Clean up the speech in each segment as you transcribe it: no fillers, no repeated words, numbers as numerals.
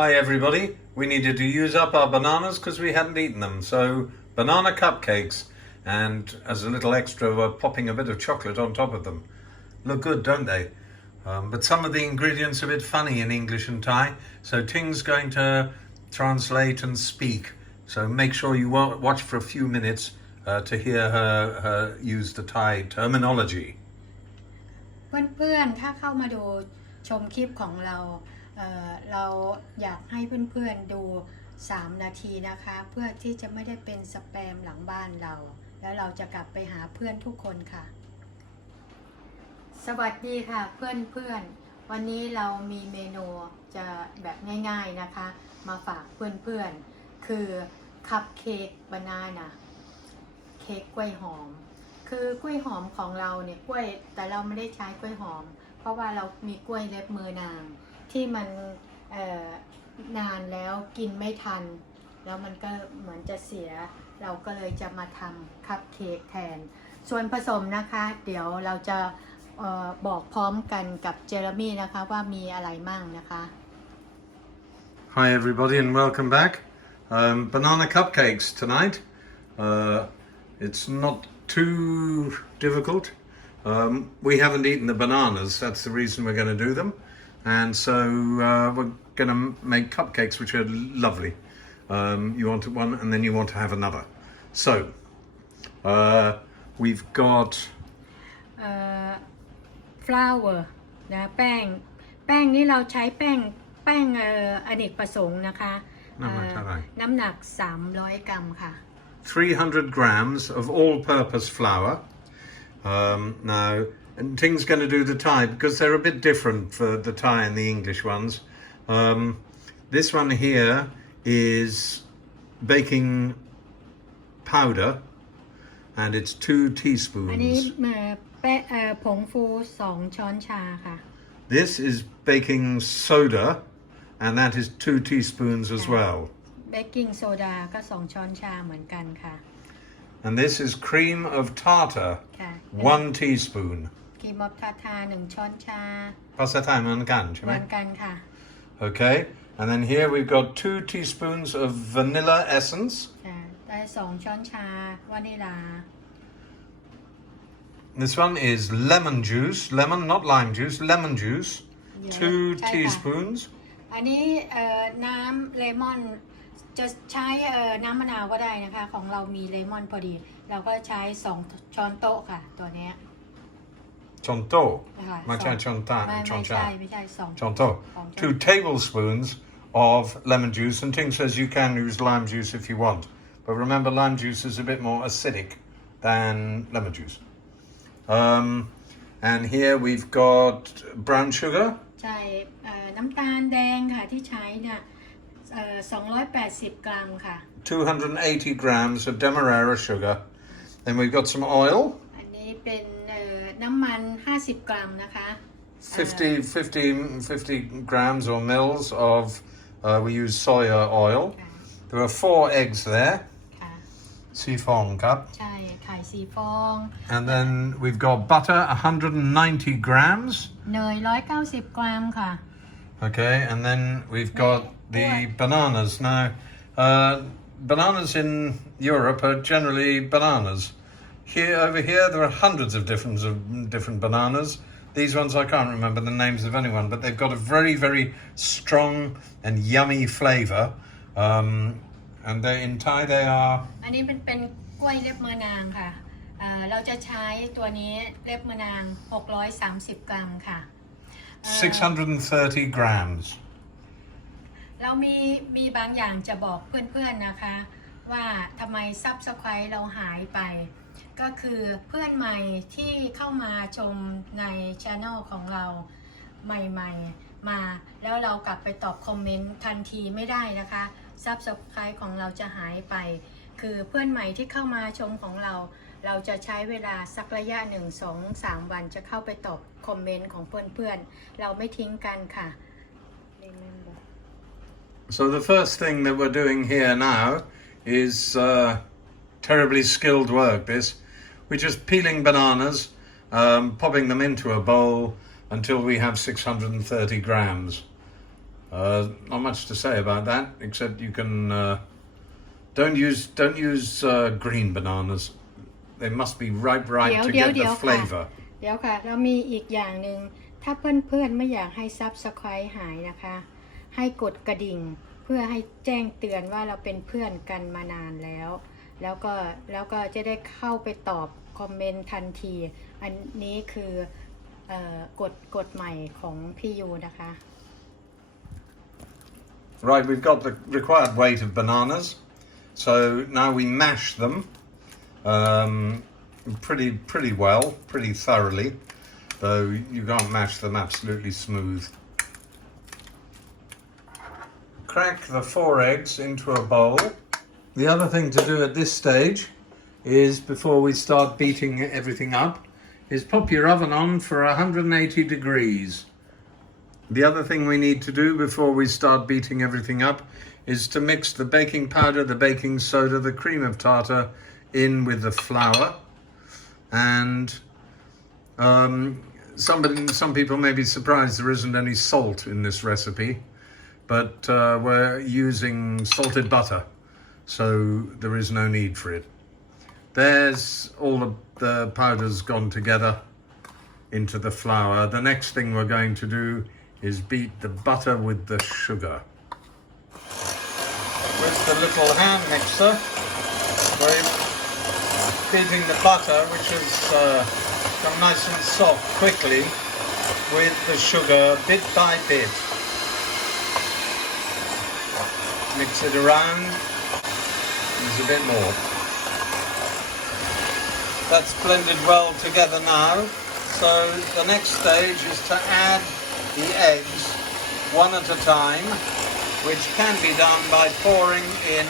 Hi everybody, we needed to use up our bananas because we hadn't eaten them, so banana cupcakes, and as a little extra we're popping a bit of chocolate on top of them. Look good, don't they? But some of the ingredients are a bit funny in English and Thai, so Ting's going to translate and speak, so make sure you watch for a few minutes to hear her use the Thai terminology. เพื่อนๆถ้าเข้ามาดูชมคลิปของเราเราอยากให้เพื่อนๆดู3 นาทีนะคะเพื่อที่จะไม่ได้เป็นสแปมหลังบ้านเราแล้วเราจะกลับไปหาเพื่อนทุกคนค่ะสวัสดีค่ะเพื่อนๆวันนี้เรามีเมนูจะแบบง่ายๆนะคะมาฝากเพื่อนๆคือคัพเค้กบานาน่าเค้กกล้วยหอมคือกล้วยหอมของเราเนี่ยกล้วยแต่เราไม่ได้ใช้กล้วยหอมเพราะว่าเรามีกล้วยเล็บมือนางที่มันนานแล้วกินไม่ทันแล้วมันก็เหมือนจะเสียเราก็เลยจะมาทำคัพเค้กแทนส่วนผสมนะคะเดี๋ยวเราจะบอกพร้อมกันกับเจเรมี่นะคะว่ามีอะไรมั่งนะคะ Hi everybody and welcome back. Banana cupcakes tonight. It's not too difficult. We haven't eaten the bananas, that's the reason we're going to do them. And so we're going to make cupcakes which are lovely. You want one and then you want to have another. So we've got flour นะแป้งนี้เราใช้แป้งอเนกประสงค์นะคะน้ำหนัก300 กรัมค่ะ300 grams of all-purpose flour. Now, and Ting's going to do the Thai because they're a bit different for the Thai and the English ones. This one here is baking powder, and it's 2 teaspoons. อันนี้ผงฟู2 ช้อนชาค่ะ This is baking soda, and that is 2 teaspoons as well. เบกกิ้งโซดาก็2 ช้อนชาเหมือนกันค่ะ And this is cream of tartar, 1 teaspoon. ครีมออฟทาทา1 ช้อนชา ภาษาไทยเหมือนกันใช่ไหม เหมือนกันค่ะ Okay, and then here we've got 2 teaspoons of vanilla essence. ได้2 ช้อนชาวานิลา This one is lemon juice, lemon, not lime juice, lemon juice, 2 teaspoons. อันนี้น้ำเลมอนจะใช้น้ำมะนาวก็ได้นะคะของเรามีเลมอนพอดีเราก็ใช้2 ช้อนโต๊ะค่ะตัวนี้ช้อนโต๊ะไม่ใช่ช้อนชาไม่ใช่2 ช้อนโต๊ะ 2 tablespoons of lemon juice, and Ting says you can use lime juice if you want, but remember lime juice is a bit more acidic than lemon juice. And here we've got brown sugar. ใช่น้ำตาลแดงค่ะที่ใช้เนี่ย280 กรัมค่ะ 280 grams of demerara sugar. Then we've got some oil. อันนี้เป็นน้ำมัน50 กรัมนะคะ 50 grams or mils of we use soya oil. There are 4 eggs there. ซีฟองครับใช่ไข่ซีฟอง And then we've got butter 190 grams. เนย190 กรัมค่ะ Okay, and then we've got the bananas. Now, bananas in Europe are generally bananas. Over here, there are hundreds of different bananas. These ones I can't remember the names of anyone, but they've got a very, very strong and yummy flavour. And in Thai they are. อันนี้เป็นกล้วยเล็บมือนางค่ะเราจะใช้ตัวนี้เล็บมือนาง630 กรัมค่ะ 630 grams. เรามีบางอย่างจะบอกเพื่อนๆนะคะว่าทำไมซับสไครต์เราหายไปก็คือเพื่อนใหม่ที่เข้ามาชมในช anel ของเราใหม่ๆมาแล้วเรากลับไปตอบคอมเมนต์ทันทีไม่ได้นะคะซับสไครต์ของเราจะหายไปคือเพื่อนใหม่ที่เข้ามาชมของเราจะใช้เวลาสักระยะ1-2-3 วันจะเข้าไปตอบคอมเมนต์ของเพื่อนๆเราไม่ทิ้งกันค่ะ So the first thing that we're doing here now is terribly skilled work. We're just peeling bananas, popping them into a bowl until we have 630 grams. Not much to say about that, except you can don't use green bananas. They must be ripe to get the flavor. เดี๋ยวค่ะแล้วมีอีกอย่างหนึ่งถ้าเพื่อนๆไม่อยากให้ซับสไครต์หายนะคะให้กดกระดิ่งเพื่อให้แจ้งเตือนว่าเราเป็นเพื่อนกันมานานแล้วก็จะได้เข้าไปตอบคอมเมนต์ทันทีอันนี้คือกฎใหม่ของพี่ยูนะคะ Right, we've got the required weight of bananas, so now we mash them pretty well, pretty thoroughly, though you can't mash them absolutely smooth. Crack the 4 eggs into a bowl. The other thing to do at this stage is, before we start beating everything up, is pop your oven on for 180 degrees. The other thing we need to do before we start beating everything up is to mix the baking powder, the baking soda, the cream of tartar in with the flour. And some people may be surprised there isn't any salt in this recipe, but we're using salted butter, so there is no need for it. There's all of the powders gone together into the flour. The next thing we're going to do is beat the butter with the sugar. With the little hand mixer, we're beating the butter, which has come nice and soft quickly, with the sugar bit by bit. Mix it around. There's a bit more. That's blended well together now. So the next stage is to add the eggs one at a time, which can be done by pouring in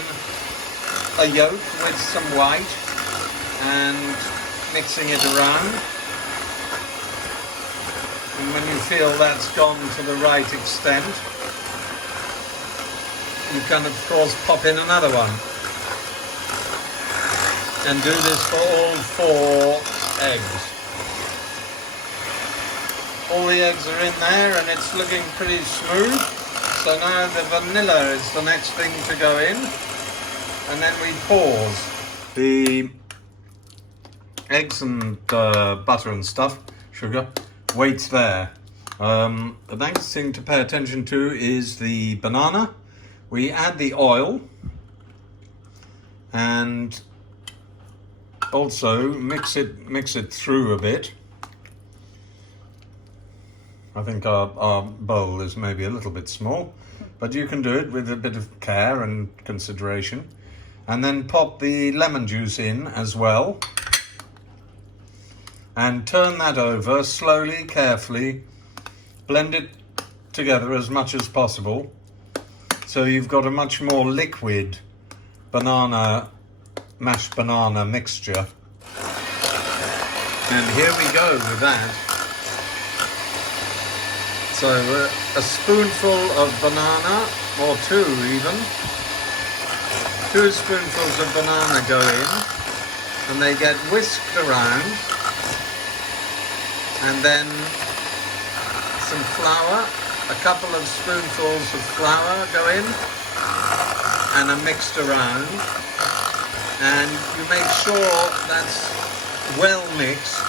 a yolk with some white and mixing it around. And when you feel that's gone to the right extent, you can of course pop in another one. And do this for all 4 eggs. All the eggs are in there and it's looking pretty smooth. So now the vanilla is the next thing to go in. And then we pause. The eggs and butter and stuff, sugar, waits there. The next thing to pay attention to is the banana. We add the oil and also mix it through a bit. I think our bowl is maybe a little bit small, but you can do it with a bit of care and consideration. And then pop the lemon juice in as well. And turn that over slowly, carefully. Blend it together as much as possible. So you've got a much more liquid mashed banana mixture. And here we go with that. So a spoonful of banana, or 2 even. 2 spoonfuls of banana go in, and they get whisked around. And then some flour, a couple of spoonfuls of flour go in, and are mixed around. And you make sure that's well mixed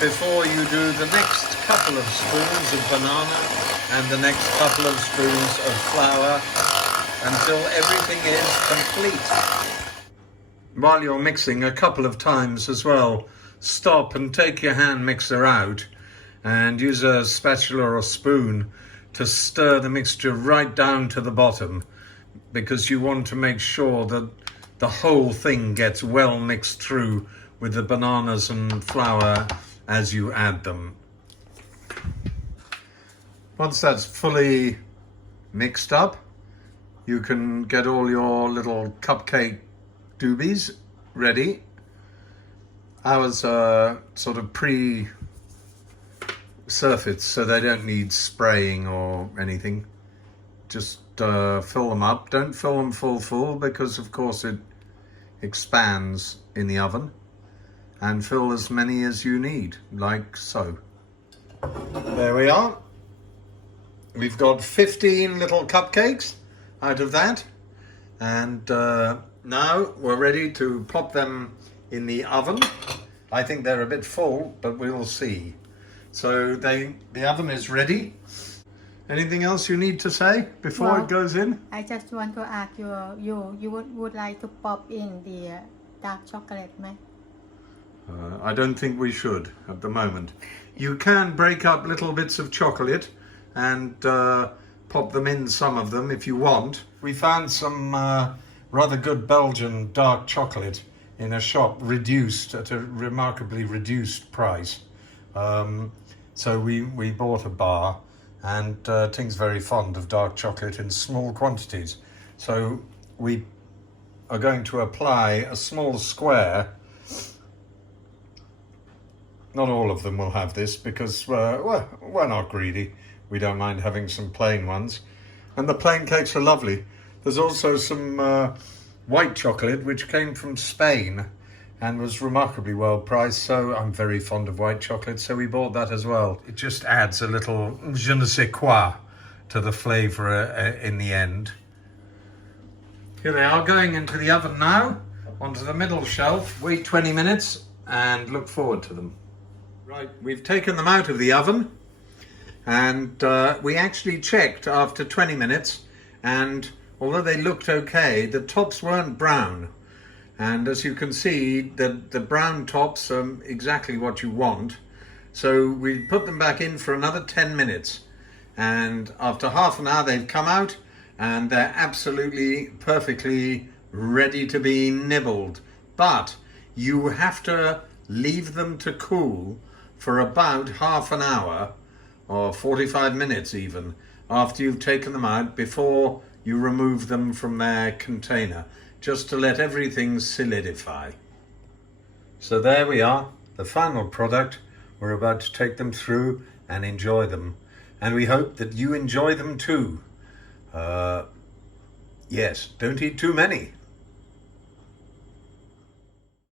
before you do the next couple of spoons of banana and the next couple of spoons of flour until everything is complete. While you're mixing, a couple of times as well, stop and take your hand mixer out and use a spatula or a spoon to stir the mixture right down to the bottom, because you want to make sure that the whole thing gets well mixed through with the bananas and flour as you add them. Once that's fully mixed up, you can get all your little cupcake doobies ready. Ours are sort of pre-surfaced, so they don't need spraying or anything. Just fill them up. Don't fill them full because of course it expands in the oven. And fill as many as you need, like so. There we are. we've got 15 little cupcakes out of that, and now we're ready to pop them in the oven. I think they're a bit full, but we'll see. So the oven is ready. Anything else you need to say before it goes in? I just want to ask you would like to pop in the dark chocolate,ไหม? I don't think we should at the moment. You can break up little bits of chocolate and pop them in, some of them, if you want. We found some rather good Belgian dark chocolate in a shop, reduced at a remarkably reduced price. So we bought a bar, and Ting's very fond of dark chocolate in small quantities. So we are going to apply a small square. Not all of them will have this because we're not greedy. We don't mind having some plain ones. And the plain cakes are lovely. There's also some white chocolate which came from Spain and was remarkably well priced, so I'm very fond of white chocolate, so we bought that as well. It just adds a little je ne sais quoi to the flavour in the end. Here they are, going into the oven now, onto the middle shelf. Wait 20 minutes and look forward to them. Right, we've taken them out of the oven, and we actually checked after 20 minutes, and although they looked okay, the tops weren't brown. And as you can see, the brown tops are exactly what you want. So we put them back in for another 10 minutes. And after half an hour, they've come out and they're absolutely perfectly ready to be nibbled. But you have to leave them to cool for about half an hour or 45 minutes even after you've taken them out, before you remove them from their container, just to let everything solidify. So there we are, the final product. We're about to take them through and enjoy them. And we hope that you enjoy them too. Yes, don't eat too many.